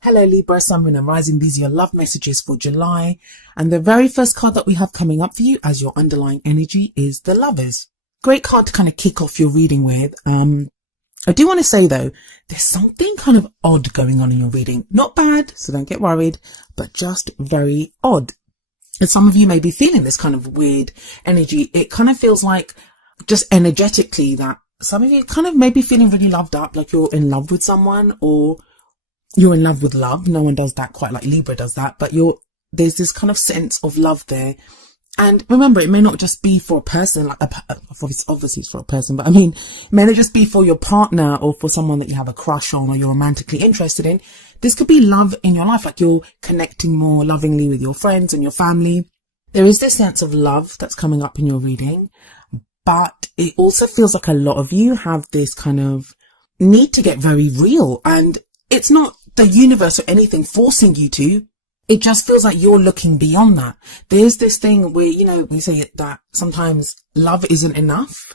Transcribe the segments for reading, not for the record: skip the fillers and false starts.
Hello Libra, Sun, Moon and Rising. These are your love messages for July. And the very first card that we have coming up for you as your underlying energy is the Lovers. Great card to kind of kick off your reading with. I do want to say though, there's something kind of odd going on in your reading. Not bad, so don't get worried, but just very odd. And some of you may be feeling this kind of weird energy. It kind of feels like just energetically that some of you kind of may be feeling really loved up, like you're in love with someone or you're in love with love. No one does that quite like Libra does that, but there's this kind of sense of love there. And remember, it may not just be for a person, like obviously it's for a person, but I mean, it may not just be for your partner or for someone that you have a crush on or you're romantically interested in. This could be love in your life, like you're connecting more lovingly with your friends and your family. There is this sense of love that's coming up in your reading, but it also feels like a lot of you have this kind of need to get very real, and it's not the universe or anything forcing you to. It just feels like you're looking beyond that. There's this thing where, we say that sometimes love isn't enough.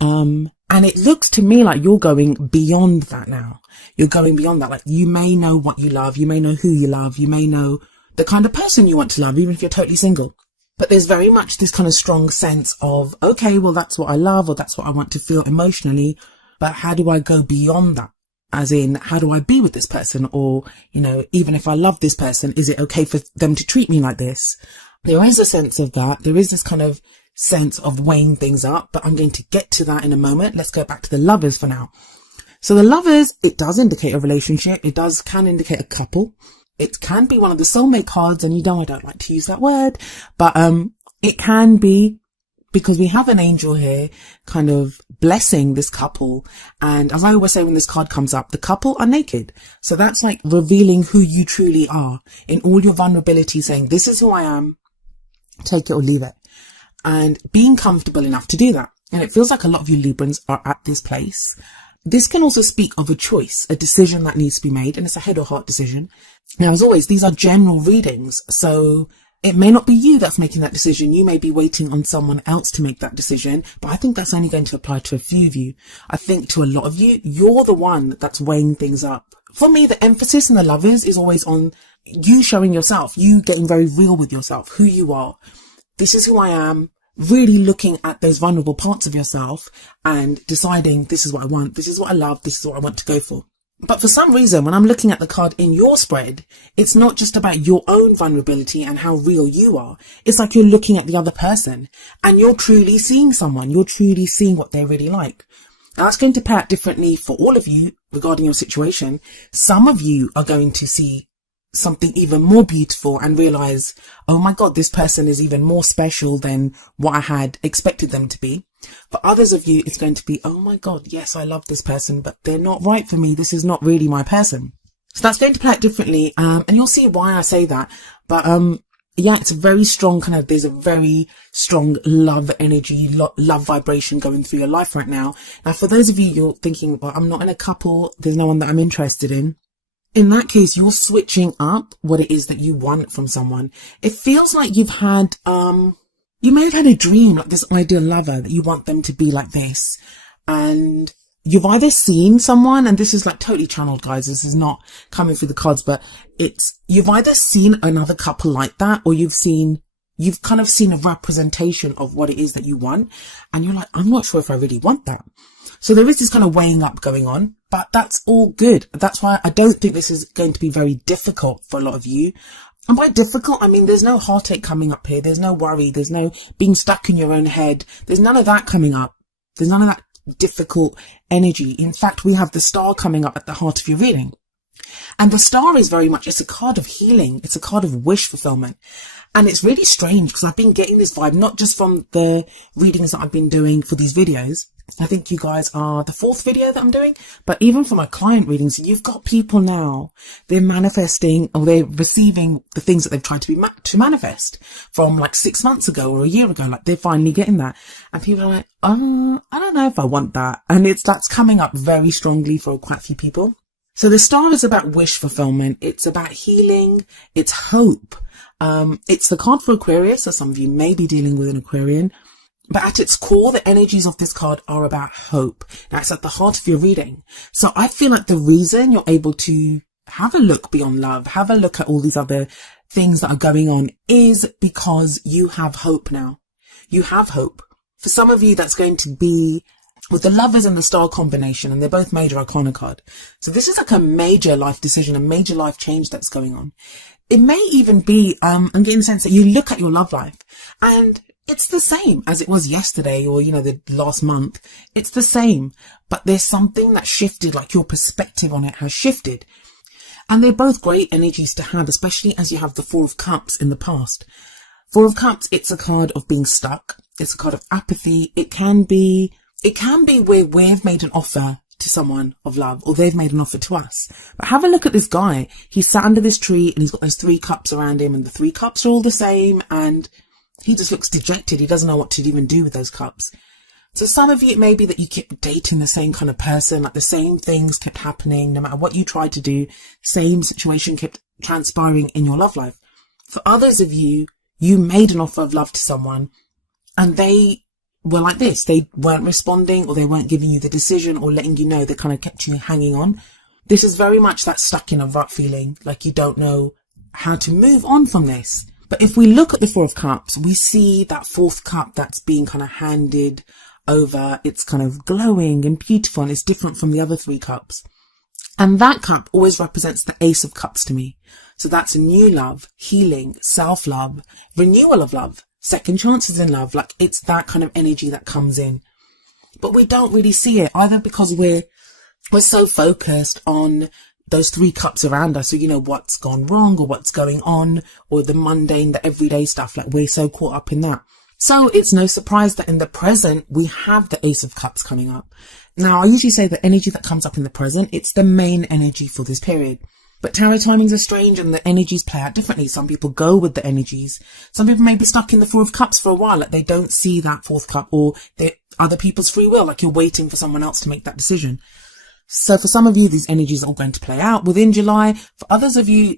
And it looks to me like you're going beyond that now. You're going beyond that. Like you may know what you love. You may know who you love. You may know the kind of person you want to love, even if you're totally single. But there's very much this kind of strong sense of, okay, well, that's what I love or that's what I want to feel emotionally. But how do I go beyond that? As in, how do I be with this person? Or, even if I love this person, is it okay for them to treat me like this? There is a sense of that. There is this kind of sense of weighing things up, but I'm going to get to that in a moment. Let's go back to the Lovers for now. So the Lovers, it does indicate a relationship. It can indicate a couple. It can be one of the soulmate cards, and I don't like to use that word, but it can be, because we have an angel here kind of blessing this couple. And as I always say, when this card comes up, the couple are naked. So that's like revealing who you truly are in all your vulnerability, saying, this is who I am, take it or leave it. And being comfortable enough to do that. And it feels like a lot of you Librans are at this place. This can also speak of a choice, a decision that needs to be made. And it's a head or heart decision. Now, as always, these are general readings. So it may not be you that's making that decision. You may be waiting on someone else to make that decision, but I think that's only going to apply to a few of you. I think to a lot of you, you're the one that's weighing things up. For me, the emphasis in the Lovers is always on you showing yourself, you getting very real with yourself, who you are. This is who I am, really looking at those vulnerable parts of yourself and deciding this is what I want, this is what I love, this is what I want to go for. But for some reason, when I'm looking at the card in your spread, it's not just about your own vulnerability and how real you are. It's like you're looking at the other person and you're truly seeing someone. You're truly seeing what they're really like. Now, that's going to play out differently for all of you regarding your situation. Some of you are going to see something even more beautiful and realize, oh my God, this person is even more special than what I had expected them to be. For others of you, it's going to be, oh my God, yes, I love this person, but they're not right for me. This is not really my person. So that's going to play out differently. And you'll see why I say that. But, yeah, it's a very strong there's a very strong love energy, love vibration going through your life right now. Now, for those of you, you're thinking, well, I'm not in a couple. There's no one that I'm interested in. In that case, you're switching up what it is that you want from someone. It feels like you've had, you may have had a dream, like this ideal lover that you want them to be like this. And you've either seen someone, and this is like totally channeled, guys. This is not coming through the cards, but you've either seen another couple like that, or you've kind of seen a representation of what it is that you want. And you're like, I'm not sure if I really want that. So there is this kind of weighing up going on, but that's all good. That's why I don't think this is going to be very difficult for a lot of you. And by difficult, I mean, there's no heartache coming up here. There's no worry. There's no being stuck in your own head. There's none of that coming up. There's none of that difficult energy. In fact, we have the star coming up at the heart of your reading. And the star is very much, it's a card of healing. It's a card of wish fulfillment. And it's really strange because I've been getting this vibe, not just from the readings that I've been doing for these videos. I think you guys are the 4th video that I'm doing, but even for my client readings, you've got people now, they're manifesting or they're receiving the things that they've tried to manifest from like 6 months ago or a year ago. Like they're finally getting that. And people are like, I don't know if I want that. And that's coming up very strongly for quite a few people. So the star is about wish fulfillment. It's about healing. It's hope. It's the card for Aquarius. So some of you may be dealing with an Aquarian. But at its core, the energies of this card are about hope. Now, it's at the heart of your reading. So I feel like the reason you're able to have a look beyond love, have a look at all these other things that are going on, is because you have hope now. You have hope. For some of you, that's going to be with the Lovers and the Star combination, and they're both major arcana card. So this is like a major life decision, a major life change that's going on. It may even be, I'm getting the sense that you look at your love life and it's the same as it was yesterday or, the last month. It's the same, but there's something that shifted, like your perspective on it has shifted. And they're both great energies to have, especially as you have the Four of Cups in the past. Four of Cups, it's a card of being stuck. It's a card of apathy. It can be where we've made an offer to someone of love, or they've made an offer to us. But have a look at this guy. He's sat under this tree and he's got those 3 cups around him, and the 3 cups are all the same, and he just looks dejected. He doesn't know what to even do with those cups. So some of you, it may be that you keep dating the same kind of person, like the same things kept happening, no matter what you tried to do, same situation kept transpiring in your love life. For others of you, you made an offer of love to someone and they were like this. They weren't responding, or they weren't giving you the decision or letting you know. They kind of kept you hanging on. This is very much that stuck in a rut feeling, like you don't know how to move on from this. But if we look at the Four of Cups, we see that 4th cup that's being kind of handed over. It's kind of glowing and beautiful, and it's different from the other 3 cups. And that cup always represents the Ace of Cups to me. So that's a new love, healing, self-love, renewal of love, second chances in love. Like, it's that kind of energy that comes in. But we don't really see it, either because we're so focused on those 3 cups around us. So, what's gone wrong or what's going on, or the mundane, the everyday stuff. Like, we're so caught up in that. So it's no surprise that in the present, we have the Ace of Cups coming up. Now, I usually say the energy that comes up in the present, it's the main energy for this period. But tarot timings are strange and the energies play out differently. Some people go with the energies. Some people may be stuck in the 4 of Cups for a while, like they don't see that 4th cup, or they're other people's free will, like you're waiting for someone else to make that decision. So for some of you, these energies are all going to play out within July. For others of you,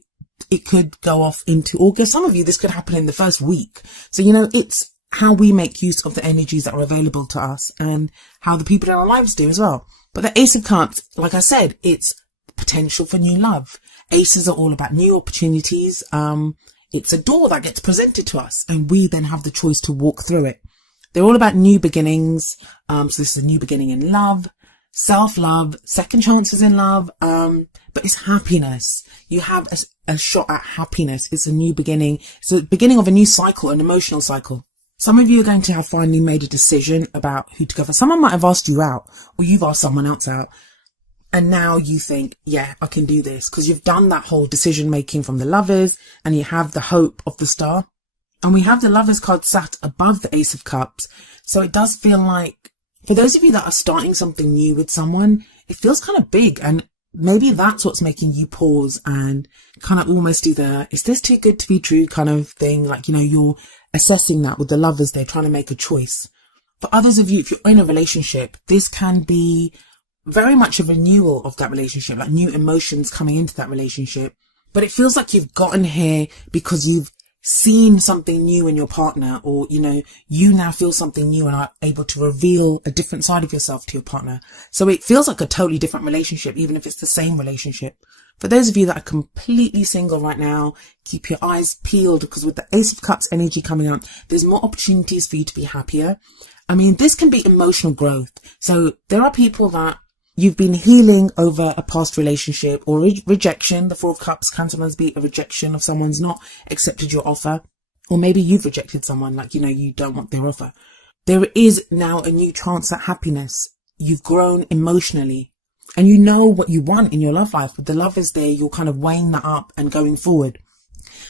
it could go off into August. Some of you, this could happen in the first week. So, it's how we make use of the energies that are available to us and how the people in our lives do as well. But the Ace of Cups, like I said, it's potential for new love. Aces are all about new opportunities. It's a door that gets presented to us and we then have the choice to walk through it. They're all about new beginnings. So this is a new beginning in love, self-love, second chances in love. But it's happiness. You have a shot at happiness. It's a new beginning. It's the beginning of a new cycle, an emotional cycle. Some of you are going to have finally made a decision about who to go for. Someone might have asked you out, or you've asked someone else out. And now you think, yeah, I can do this, because you've done that whole decision making from the Lovers and you have the hope of the Star. And we have the Lovers card sat above the Ace of Cups. So it does feel like, for those of you that are starting something new with someone, it feels kind of big. And maybe that's what's making you pause and kind of almost do the, is this too good to be true kind of thing? Like, you're assessing that with the Lovers. They're trying to make a choice. For others of you, if you're in a relationship, this can be very much a renewal of that relationship, like new emotions coming into that relationship. But it feels like you've gotten here because you've seen something new in your partner, or, you now feel something new and are able to reveal a different side of yourself to your partner. So it feels like a totally different relationship, even if it's the same relationship. For those of you that are completely single right now, keep your eyes peeled, because with the Ace of Cups energy coming up, there's more opportunities for you to be happier. I mean, this can be emotional growth. So there are people that you've been healing over a past relationship or rejection. The 4 of Cups can sometimes be a rejection of someone's not accepted your offer. Or maybe you've rejected someone, like, you don't want their offer. There is now a new chance at happiness. You've grown emotionally and you know what you want in your love life. With the Lovers there, you're kind of weighing that up and going forward.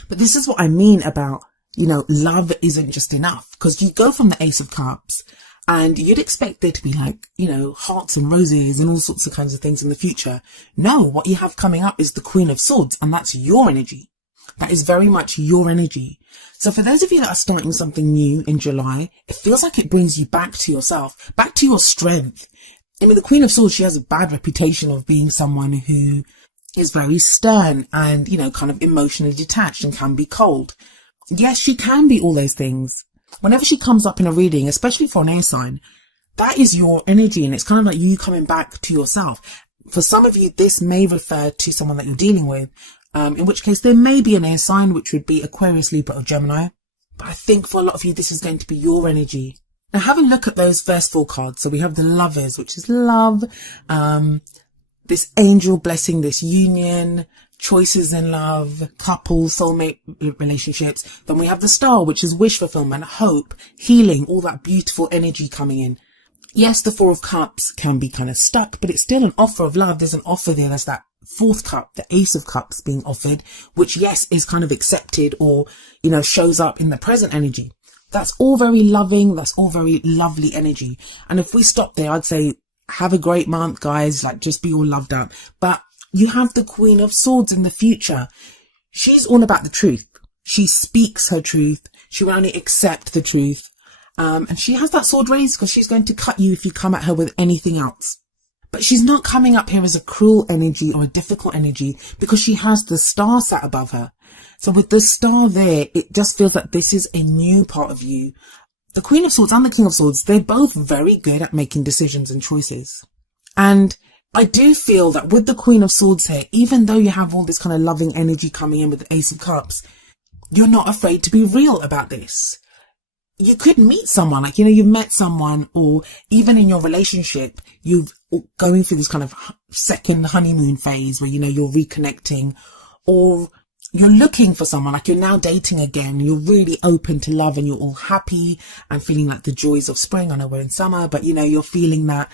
But this is what I mean about, love isn't just enough, because you go from the Ace of Cups and you'd expect there to be like, hearts and roses and all sorts of kinds of things in the future. No, what you have coming up is the Queen of Swords, and that's your energy. That is very much your energy. So for those of you that are starting something new in July, it feels like it brings you back to yourself, back to your strength. I mean, the Queen of Swords, she has a bad reputation of being someone who is very stern and, kind of emotionally detached and can be cold. Yes, she can be all those things. Whenever she comes up in a reading, especially for an air sign, that is your energy, and it's kind of like you coming back to yourself. For some of you, this may refer to someone that you're dealing with, in which case there may be an air sign, which would be Aquarius, Libra or Gemini. But I think for a lot of you, this is going to be your energy. Now have a look at those first 4 cards. So we have the Lovers, which is love, this angel blessing, this union, choices in love, couple, soulmate relationships. Then we have the Star, which is wish fulfillment, hope, healing, all that beautiful energy coming in. Yes, the 4 of Cups can be kind of stuck, but it's still an offer of love. There's an offer there. There's that 4th cup, the Ace of Cups being offered, which yes, is kind of accepted or, you know, shows up in the present energy. That's all very loving. That's all very lovely energy. And if we stop there, I'd say have a great month, guys. Like, just be all loved up. But you have the Queen of Swords in the future. She's all about the truth. She speaks her truth. She will only accept the truth. And she has that sword raised because she's going to cut you if you come at her with anything else. But she's not coming up here as a cruel energy or a difficult energy because she has the Star sat above her. So with the Star there, it just feels like this is a new part of you. The Queen of Swords and the King of Swords, they're both very good at making decisions and choices. And I do feel that with the Queen of Swords here, even though you have all this kind of loving energy coming in with the Ace of Cups, you're not afraid to be real about this. You could meet someone, like, you know, you've met someone, or even in your relationship, you've going through this kind of second honeymoon phase where, you know, you're reconnecting, or you're looking for someone, like you're now dating again, you're really open to love and you're all happy and feeling like the joys of spring. I know we're in summer, but you know, you're feeling that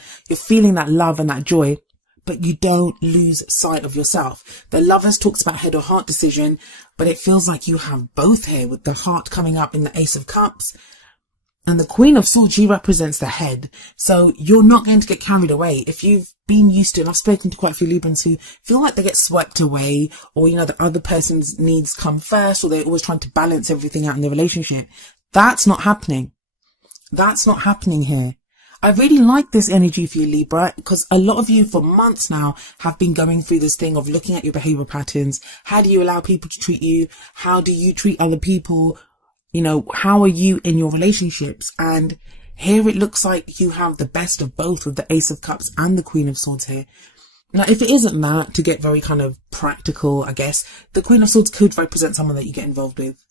love and that joy, but you don't lose sight of yourself. The Lovers talks about head or heart decision, but it feels like you have both here with the heart coming up in the Ace of Cups. And the Queen of Swords, she represents the head. So you're not going to get carried away. If you've been used to, and I've spoken to quite a few Librans who feel like they get swept away, or, you know, the other person's needs come first, or they're always trying to balance everything out in their relationship. That's not happening. That's not happening here. I really like this energy for you, Libra, because a lot of you for months now have been going through this thing of looking at your behavior patterns. How do you allow people to treat you? How do you treat other people? You know, how are you in your relationships? And here it looks like you have the best of both with the Ace of Cups and the Queen of Swords here. Now, if it isn't that, to get very kind of practical, I guess, the Queen of Swords could represent someone that you get involved with.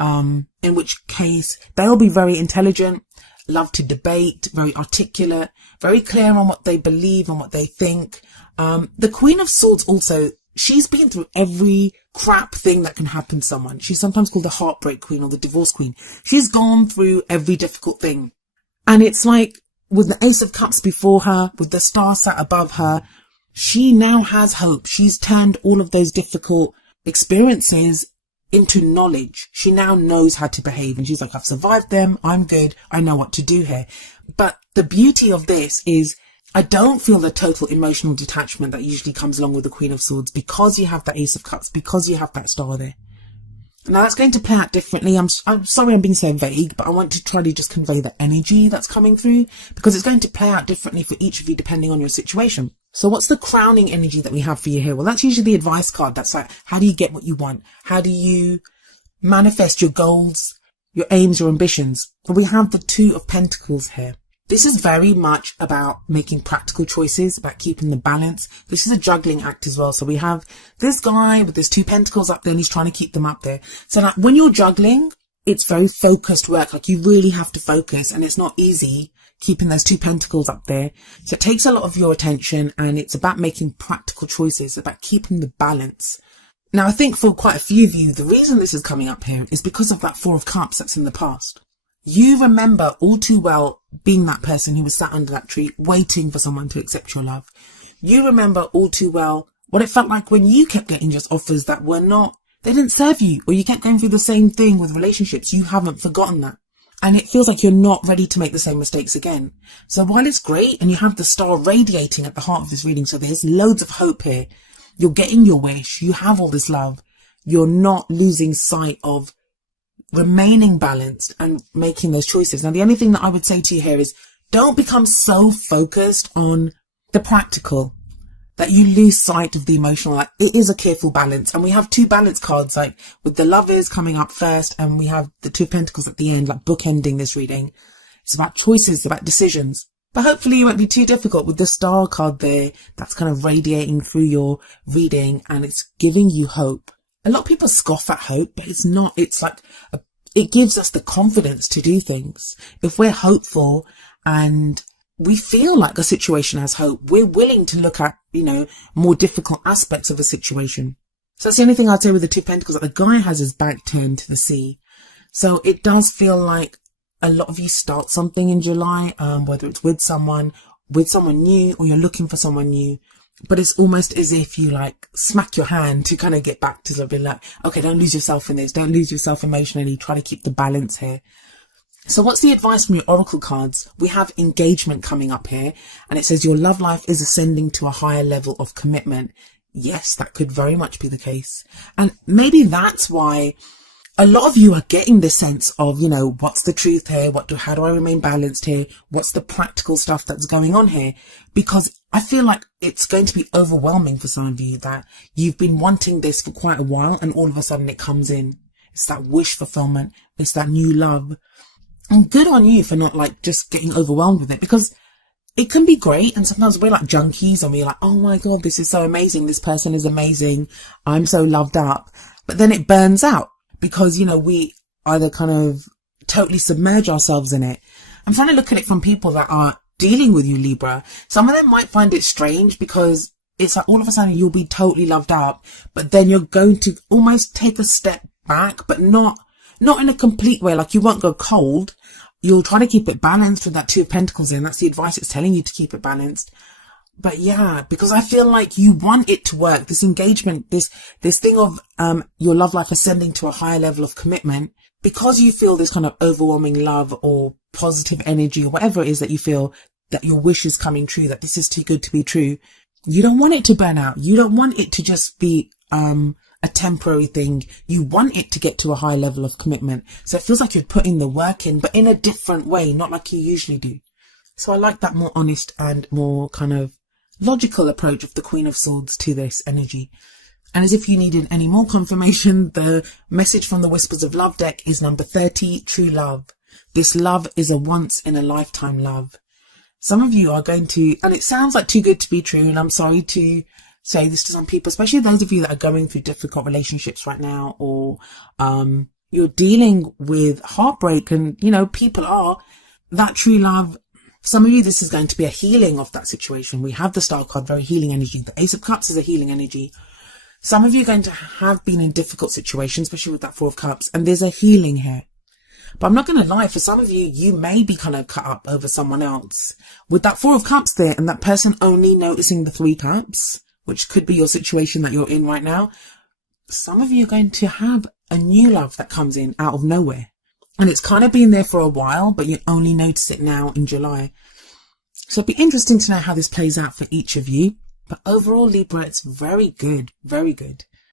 In which case they'll be very intelligent, love to debate, very articulate, very clear on what they believe and what they think. The Queen of Swords also, she's been through every crap thing that can happen to someone. She's sometimes called the heartbreak queen or the divorce queen. She's gone through every difficult thing. And it's like with the Ace of Cups before her, with the Star sat above her, she now has hope. She's turned all of those difficult experiences into knowledge. She now knows how to behave. And she's like, I've survived them. I'm good. I know what to do here. But the beauty of this is I don't feel the total emotional detachment that usually comes along with the Queen of Swords because you have that Ace of Cups, because you have that Star there. Now that's going to play out differently. I'm sorry I'm being so vague, but I want to try to just convey the energy that's coming through because it's going to play out differently for each of you depending on your situation. So what's the crowning energy that we have for you here? Well, that's usually the advice card. That's like, how do you get what you want? How do you manifest your goals, your aims, your ambitions? Well, we have the Two of Pentacles here. This is very much about making practical choices, about keeping the balance. This is a juggling act as well. So we have this guy with his 2 pentacles up there and he's trying to keep them up there. So like when you're juggling, it's very focused work. Like you really have to focus and it's not easy keeping those 2 pentacles up there. So it takes a lot of your attention and it's about making practical choices, about keeping the balance. Now, I think for quite a few of you, the reason this is coming up here is because of that 4 of Cups that's in the past. You remember all too well being that person who was sat under that tree waiting for someone to accept your love. You remember all too well what it felt like when you kept getting just offers that were not, they didn't serve you, or you kept going through the same thing with relationships. You haven't forgotten that. And it feels like you're not ready to make the same mistakes again. So while it's great and you have the Star radiating at the heart of this reading, so there's loads of hope here. You're getting your wish. You have all this love. You're not losing sight of remaining balanced and making those choices. Now, the only thing that I would say to you here is don't become so focused on the practical that you lose sight of the emotional. Like, it is a careful balance. And we have 2 balance cards, like with the Lovers coming up first, and we have the 2 Pentacles at the end, like bookending this reading. It's about choices, about decisions. But hopefully it won't be too difficult with the star card there. That's kind of radiating through your reading and it's giving you hope. A lot of people scoff at hope, but it's not. It's like, it gives us the confidence to do things. If we're hopeful and we feel like a situation has hope, we're willing to look at, more difficult aspects of a situation. So that's the only thing I'd say with the Two of Pentacles, that the guy has his back turned to the sea. So it does feel like a lot of you start something in July, whether it's with someone new, or you're looking for someone new. But it's almost as if you like smack your hand to kind of get back to something like, okay, don't lose yourself in this. Don't lose yourself emotionally. Try to keep the balance here. So what's the advice from your oracle cards? We have engagement coming up here, and it says your love life is ascending to a higher level of commitment. Yes, that could very much be the case. And maybe that's why a lot of you are getting this sense of, what's the truth here? How do I remain balanced here? What's the practical stuff that's going on here? Because I feel like it's going to be overwhelming for some of you, that you've been wanting this for quite a while and all of a sudden it comes in. It's that wish fulfillment. It's that new love. And good on you for not like just getting overwhelmed with it, because it can be great. And sometimes we're like junkies and we're like, oh my God, this is so amazing. This person is amazing. I'm so loved up. But then it burns out because, we either kind of totally submerge ourselves in it. I'm trying to look at it from people that are dealing with you, Libra. Some of them might find it strange because it's like all of a sudden you'll be totally loved up, but then you're going to almost take a step back, but not in a complete way. Like you won't go cold. You'll try to keep it balanced with that Two of Pentacles in. That's the advice it's telling you, to keep it balanced. But yeah, because I feel like you want it to work. This engagement, this thing of your love life ascending to a higher level of commitment, because you feel this kind of overwhelming love or positive energy or whatever it is that you feel, that your wish is coming true, that this is too good to be true. You don't want it to burn out. You don't want it to just be a temporary thing. You want it to get to a high level of commitment. So it feels like you're putting the work in, but in a different way, not like you usually do. So I like that more honest and more kind of logical approach of the Queen of Swords to this energy. And as if you needed any more confirmation, the message from the Whispers of Love deck is number 30, true love. This love is a once in a lifetime love. Some of you are going to, and it sounds like too good to be true, and I'm sorry to say this to some people, especially those of you that are going through difficult relationships right now, or you're dealing with heartbreak, and people are that true love. Some of you, this is going to be a healing of that situation. We have the Star card, very healing energy. The Ace of Cups is a healing energy. Some of you are going to have been in difficult situations, especially with that Four of Cups, and there's a healing here. But I'm not going to lie, for some of you, you may be kind of cut up over someone else. With that Four of Cups there, and that person only noticing the Three Cups, which could be your situation that you're in right now, some of you are going to have a new love that comes in out of nowhere. And it's kind of been there for a while, but you only notice it now in July. So it'd be interesting to know how this plays out for each of you. But overall, Libra, it's very good, very good.